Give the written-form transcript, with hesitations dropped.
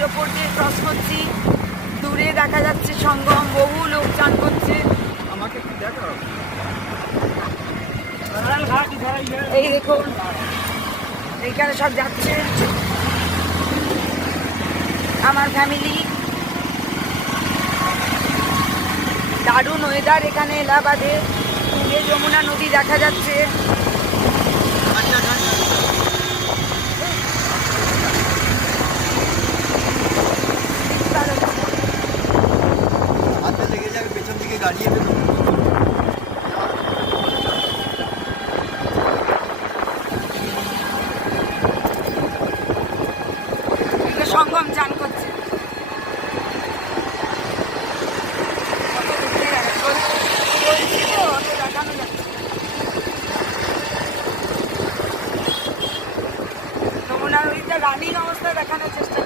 নদীর ওপর দিয়ে ক্রস করছি। দূরে দেখা যাচ্ছে সঙ্গম, বহু লোক চান করছে। আমাকে একটু দেখাও। এই দেখুন এইখানে সব যাচ্ছে আমার ফ্যামিলি। দারুণ ওয়েদার এখানে এলাহাবাদে। দূরে যমুনা নদী দেখা যাচ্ছে। হাতে লেগে যাবে, পেছন দিকে গাড়ি এবে তো। সঙ্গম চান করছে। যমুনা নদীটা রানিং অবস্থা দেখানোর চেষ্টা